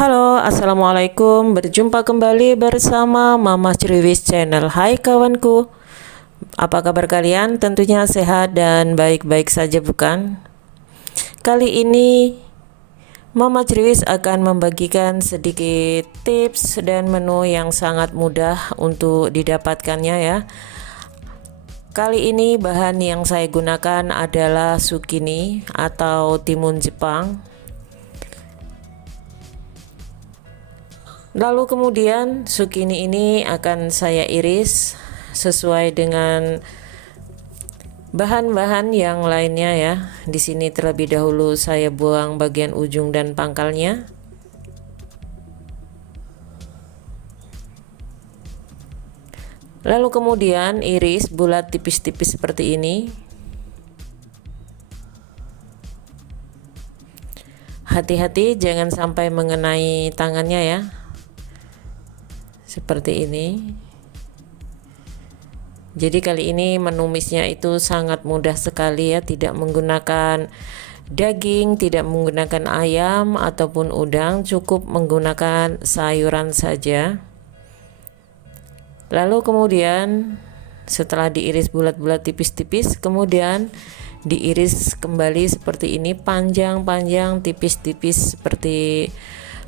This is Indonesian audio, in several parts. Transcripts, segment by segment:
Halo, assalamualaikum. Berjumpa kembali bersama Mama Criwis Channel. Hai kawanku, apa kabar kalian? Tentunya sehat dan baik-baik saja, bukan? Kali ini Mama Criwis akan membagikan sedikit tips dan menu yang sangat mudah untuk didapatkannya ya. Kali ini bahan yang saya gunakan adalah zucchini atau timun Jepang. Lalu kemudian zucchini ini akan saya iris sesuai dengan bahan-bahan yang lainnya ya. Di sini terlebih dahulu saya buang bagian ujung dan pangkalnya. Lalu kemudian iris bulat tipis-tipis seperti ini. Hati-hati jangan sampai mengenai tangannya ya. Seperti ini. Jadi kali ini menumisnya itu sangat mudah sekali ya, tidak menggunakan daging, tidak menggunakan ayam ataupun udang, cukup menggunakan sayuran saja. Lalu kemudian setelah diiris bulat-bulat tipis-tipis, kemudian diiris kembali seperti ini, panjang-panjang, tipis-tipis seperti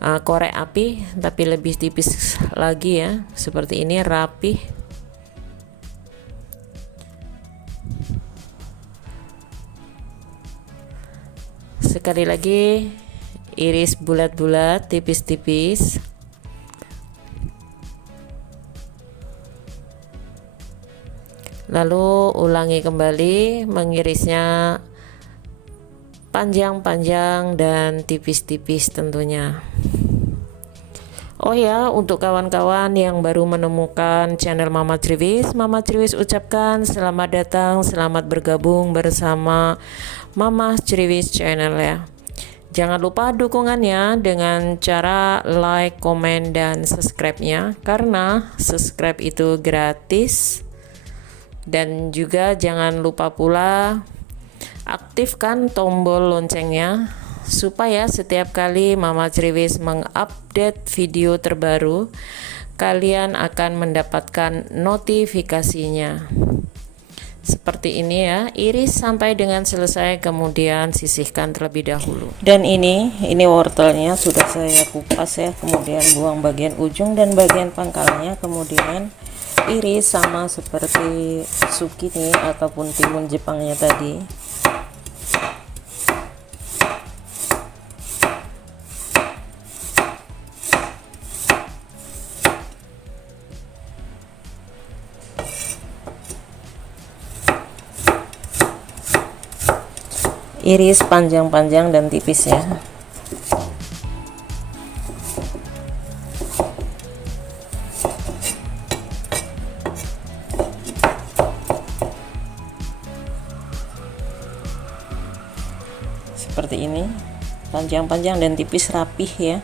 korek api, tapi lebih tipis lagi ya, seperti ini, rapih. Sekali lagi iris bulat-bulat tipis-tipis. Lalu ulangi kembali mengirisnya panjang-panjang dan tipis-tipis tentunya. Oh ya, untuk kawan-kawan yang baru menemukan channel Mama Criwis ucapkan selamat datang, selamat bergabung bersama Mama Criwis Channel ya. Jangan lupa dukungannya dengan cara like, komen, dan subscribe-nya, karena subscribe itu gratis. Dan juga jangan lupa pula aktifkan tombol loncengnya supaya setiap kali Mama Criwis mengupdate video terbaru, kalian akan mendapatkan notifikasinya. Seperti ini ya, iris sampai dengan selesai, kemudian sisihkan terlebih dahulu. Dan ini wortelnya sudah saya kupas ya, kemudian buang bagian ujung dan bagian pangkalnya, kemudian iris sama seperti zucchini ataupun timun Jepangnya tadi. Iris panjang-panjang dan tipis ya. Seperti ini, panjang-panjang dan tipis, rapih ya.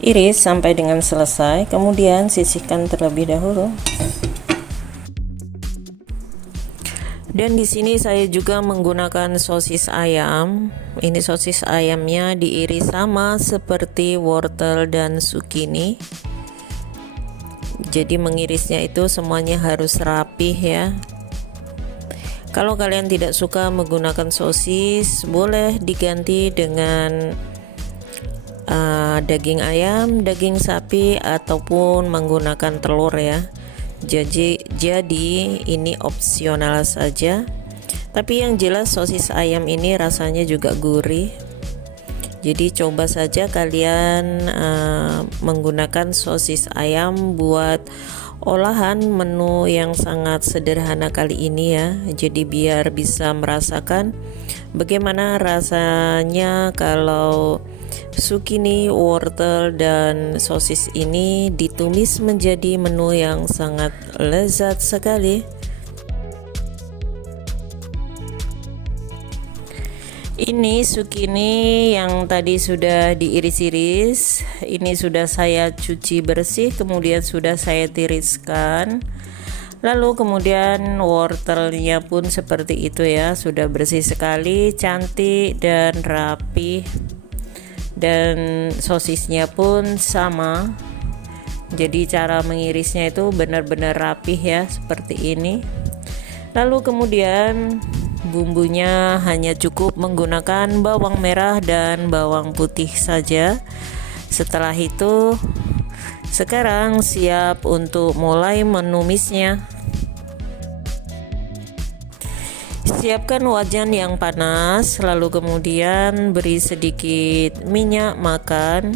Iris sampai dengan selesai, kemudian sisihkan terlebih dahulu. Dan di sini saya juga menggunakan sosis ayam. Ini sosis ayamnya diiris sama seperti wortel dan zucchini. Jadi mengirisnya itu semuanya harus rapih ya. Kalau kalian tidak suka menggunakan sosis, boleh diganti dengan daging ayam, daging sapi, ataupun menggunakan telur ya. Jadi ini opsional saja. Tapi yang jelas sosis ayam ini rasanya juga gurih. Jadi coba saja kalian menggunakan sosis ayam buat olahan menu yang sangat sederhana kali ini ya. Jadi biar bisa merasakan bagaimana rasanya kalau zucchini, wortel, dan sosis ini ditumis menjadi menu yang sangat lezat sekali. Ini zucchini yang tadi sudah diiris-iris, ini sudah saya cuci bersih, kemudian sudah saya tiriskan. Lalu kemudian wortelnya pun seperti itu ya, sudah bersih sekali, cantik dan rapi. Dan sosisnya pun sama. Jadi cara mengirisnya itu benar-benar rapih ya, seperti ini. Lalu kemudian bumbunya hanya cukup menggunakan bawang merah dan bawang putih saja. Setelah itu, sekarang siap untuk mulai menumisnya. Siapkan wajan yang panas, lalu kemudian beri sedikit minyak makan.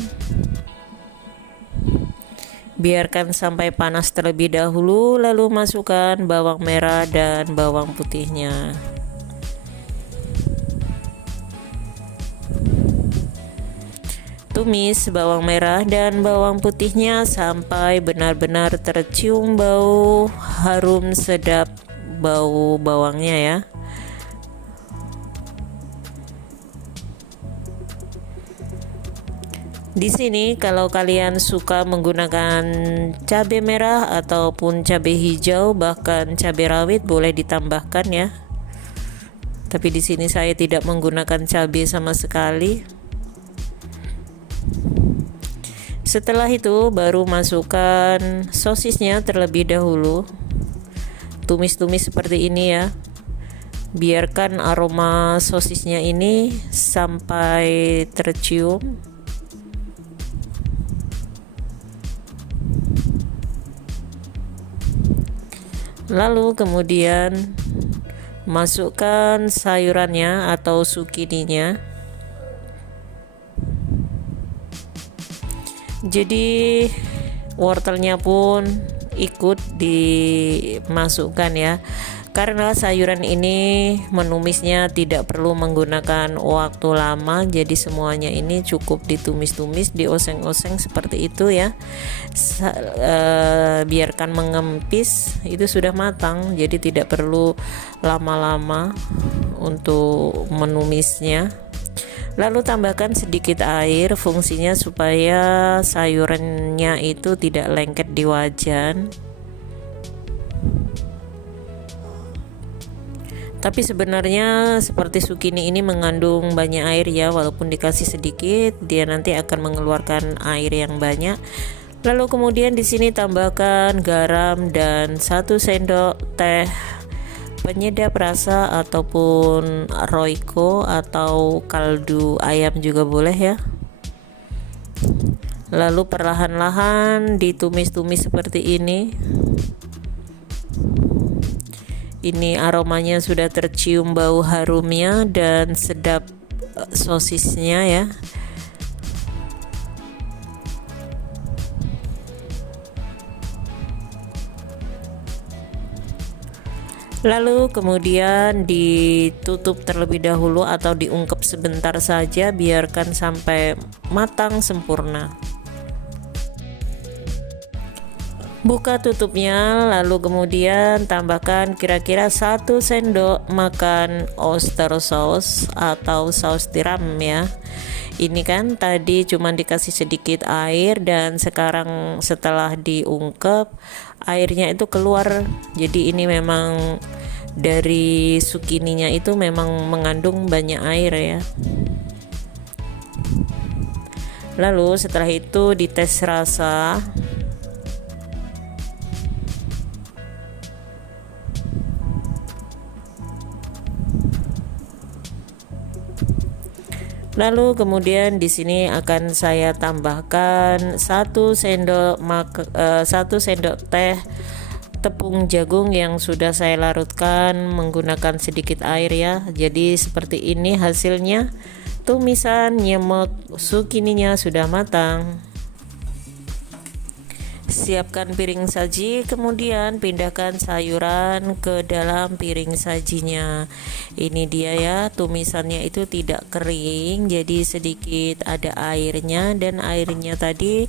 Biarkan sampai panas terlebih dahulu, lalu masukkan bawang merah dan bawang putihnya. Tumis bawang merah dan bawang putihnya sampai benar-benar tercium bau harum sedap bau bawangnya ya. Di sini kalau kalian suka menggunakan cabai merah ataupun cabai hijau, bahkan cabai rawit boleh ditambahkan ya. Tapi di sini saya tidak menggunakan cabai sama sekali. Setelah itu baru masukkan sosisnya terlebih dahulu. Tumis-tumis seperti ini ya. Biarkan aroma sosisnya ini sampai tercium. Lalu kemudian masukkan sayurannya atau zucchininya. Jadi wortelnya pun ikut dimasukkan ya. Karena sayuran ini menumisnya tidak perlu menggunakan waktu lama, jadi semuanya ini cukup ditumis-tumis, dioseng-oseng seperti itu ya. Biarkan mengempis, itu sudah matang, jadi tidak perlu lama-lama untuk menumisnya. Lalu tambahkan sedikit air, fungsinya supaya sayurannya itu tidak lengket di wajan. Tapi sebenarnya seperti zucchini ini mengandung banyak air ya, walaupun dikasih sedikit dia nanti akan mengeluarkan air yang banyak. Lalu kemudian di sini tambahkan garam dan 1 sendok teh penyedap rasa ataupun Royco atau kaldu ayam juga boleh ya. Lalu perlahan-lahan ditumis-tumis seperti ini. Ini aromanya sudah tercium bau harumnya dan sedap sosisnya ya. Lalu kemudian ditutup terlebih dahulu atau diungkep sebentar saja, biarkan sampai matang sempurna. Buka tutupnya, lalu kemudian tambahkan kira-kira 1 sendok makan oyster sauce atau saus tiram ya. Ini kan tadi cuma dikasih sedikit air dan sekarang setelah diungkep airnya itu keluar. Jadi ini memang dari zucchininya itu memang mengandung banyak air ya. Lalu setelah itu dites rasa. Lalu kemudian di sini akan saya tambahkan 1 sendok teh tepung jagung yang sudah saya larutkan menggunakan sedikit air ya. Jadi seperti ini hasilnya. Tumisan nyemek zucchininya sudah matang. Siapkan piring saji, kemudian pindahkan sayuran ke dalam piring sajinya. Ini dia ya, tumisannya itu tidak kering, jadi sedikit ada airnya, dan airnya tadi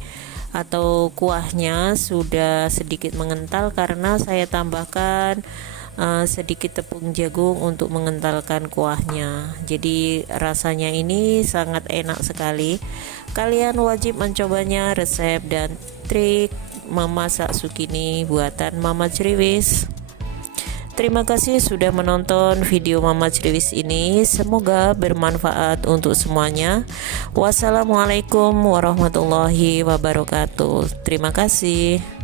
atau kuahnya sudah sedikit mengental karena saya tambahkan sedikit tepung jagung untuk mengentalkan kuahnya. Jadi rasanya ini sangat enak sekali. Kalian wajib mencobanya, resep dan trik memasak sukini buatan Mama Criwis. Terima kasih sudah menonton video Mama Criwis ini. Semoga bermanfaat untuk semuanya. Wassalamualaikum warahmatullahi wabarakatuh. Terima kasih.